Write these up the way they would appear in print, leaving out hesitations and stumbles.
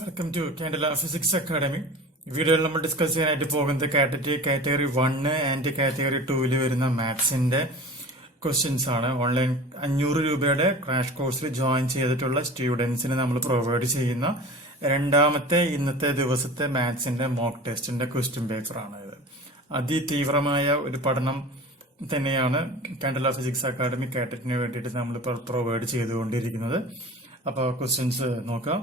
Welcome to Kerala physics academy. വീഡിയോയിൽ നമ്മൾ discuss ചെയ്യാനായിട്ട് പോകുന്നത് കാറ്റഗറി 1 ആൻഡ് കാറ്റഗറി 2 വരുന്ന മാത്സിന്റെ ക്വസ്റ്റ്യൻസ് ആണ്. ഓൺലൈൻ 500 രൂപയുടെ ക്രാഷ് കോഴ്സിൽ ജോയിൻ ചെയ്തിട്ടുള്ള സ്റ്റുഡൻസിന് നമ്മൾ പ്രൊവൈഡ് ചെയ്യുന്ന രണ്ടാമത്തെ ഇന്നത്തെ ദിവസത്തെ മാത്സിന്റെ മോക്ക് ടെസ്റ്റിന്റെ ക്വസ്റ്റ്യൻ പേപ്പർ ആണ് ഇത്. അതിതീവ്രമായ ഒരു പഠനം തന്നെയാണ് കേരള ഫിസിക്സ് അക്കാഡമി KTETന് വേണ്ടിയിട്ട് നമ്മൾ പ്രൊവൈഡ് ചെയ്തുകൊണ്ടിരിക്കുന്നത്. അപ്പോൾ ക്വസ്റ്റ്യൻസ് നോക്കാം.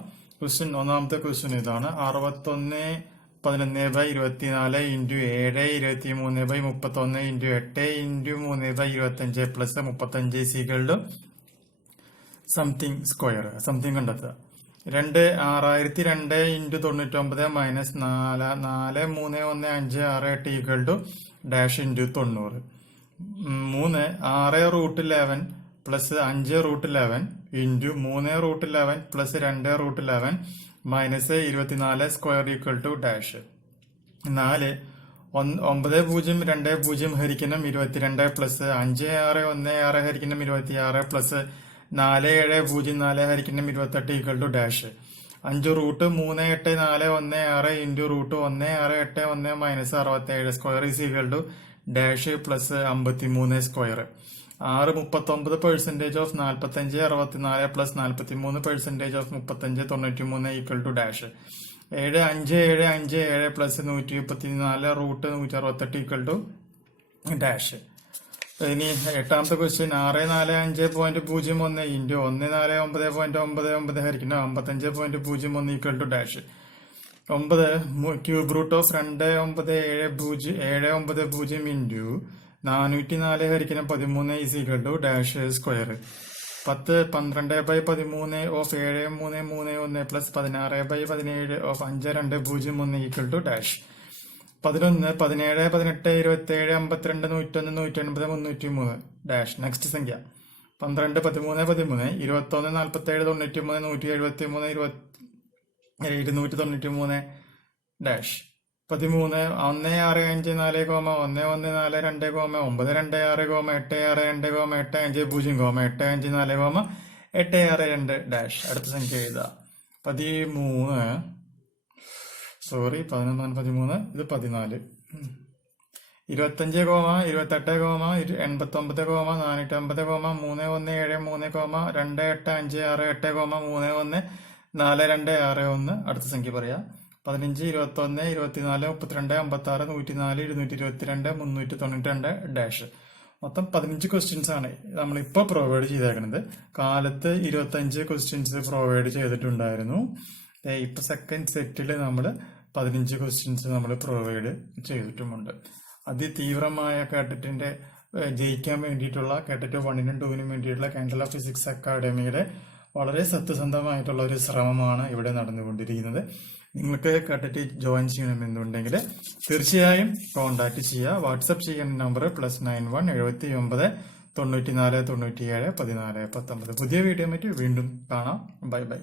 ഒന്നാമത്തെ ക്വസ്റ്റ്യൻ ഇതാണ്. 61/11/24 ഇൻറ്റു 7 23/31 ഇൻറ്റു 8 ഇൻറ്റു 3/25 പ്ലസ് 35 സീകളുടെ സംതിങ് സ്ക്വയർ കണ്ടെത്തുക. 6002 into 99 minus 43156 equal to dash into 90. 6√11 plus 5√11 into 3√11 plus 2√11 minus 24 square equal to dash. 4 9020 ഹരിക്കണം 22 പ്ലസ് 5616 ഹരിക്കണം 26 പ്ലസ് 4704 ഹരിക്കണം 28 equal to dash. 5√3841 into √1681 minus 67 square is equal to dash plus 53 square. 39% of 4564 plus 43% of 3593 equal to dash. 7577 plus 134 √168 equal to dash. ഇനി എട്ടാമത്തെ question 645.01 into 149.99 ഹരിക്കണം 55.01 equal to dash. 9 cube root of 2970 into 404 ഹരിക്കണം 13 is equal to dash square. 10 12/13 of 7331 plus 16/17 of 5201 equal to dash. 11 17 18 27 52 101 180 303 dash. Next സംഖ്യ 12 13 13 21 47 93 173 293 dash. 13 1654, 1142, 926, 862, 850, 854, dash. അടുത്ത സംഖ്യ എഴുതുക. 13 ഇത് 14 25, 28, 89, 450, 3173, 28568, 314261. അടുത്ത സംഖ്യ പറയാം. 15 21 24 32 56 104 222 392 ഡാഷ്. മൊത്തം 15 ക്വസ്റ്റ്യൻസ് ആണ് നമ്മളിപ്പോൾ പ്രൊവൈഡ് ചെയ്തേക്കുന്നത്. കാലത്ത് 25 ക്വസ്റ്റ്യൻസ് പ്രൊവൈഡ് ചെയ്തിട്ടുണ്ടായിരുന്നു. ഇപ്പൊ സെക്കൻഡ് സെറ്റിൽ നമ്മൾ 15 ക്വസ്റ്റ്യൻസ് നമ്മൾ പ്രൊവൈഡ് ചെയ്തിട്ടുമുണ്ട്. അതിതീവ്രമായ KTETന്റെ ജയിക്കാൻ വേണ്ടിയിട്ടുള്ള KTET 1നും 2നും വേണ്ടിയിട്ടുള്ള കേരള ഫിസിക്സ് അക്കാഡമിയുടെ വളരെ സത്യസന്ധമായിട്ടുള്ള ഒരു ശ്രമമാണ് ഇവിടെ നടന്നുകൊണ്ടിരിക്കുന്നത്. നിങ്ങൾക്ക് KTET ജോയിൻ ചെയ്യണമെന്നുണ്ടെങ്കിൽ തീർച്ചയായും കോൺടാക്ട് ചെയ്യുക. വാട്സപ്പ് ചെയ്യുന്ന നമ്പർ +91 79 94 97 14 19. പുതിയ വീഡിയോ വീണ്ടും കാണാം. Bye bye.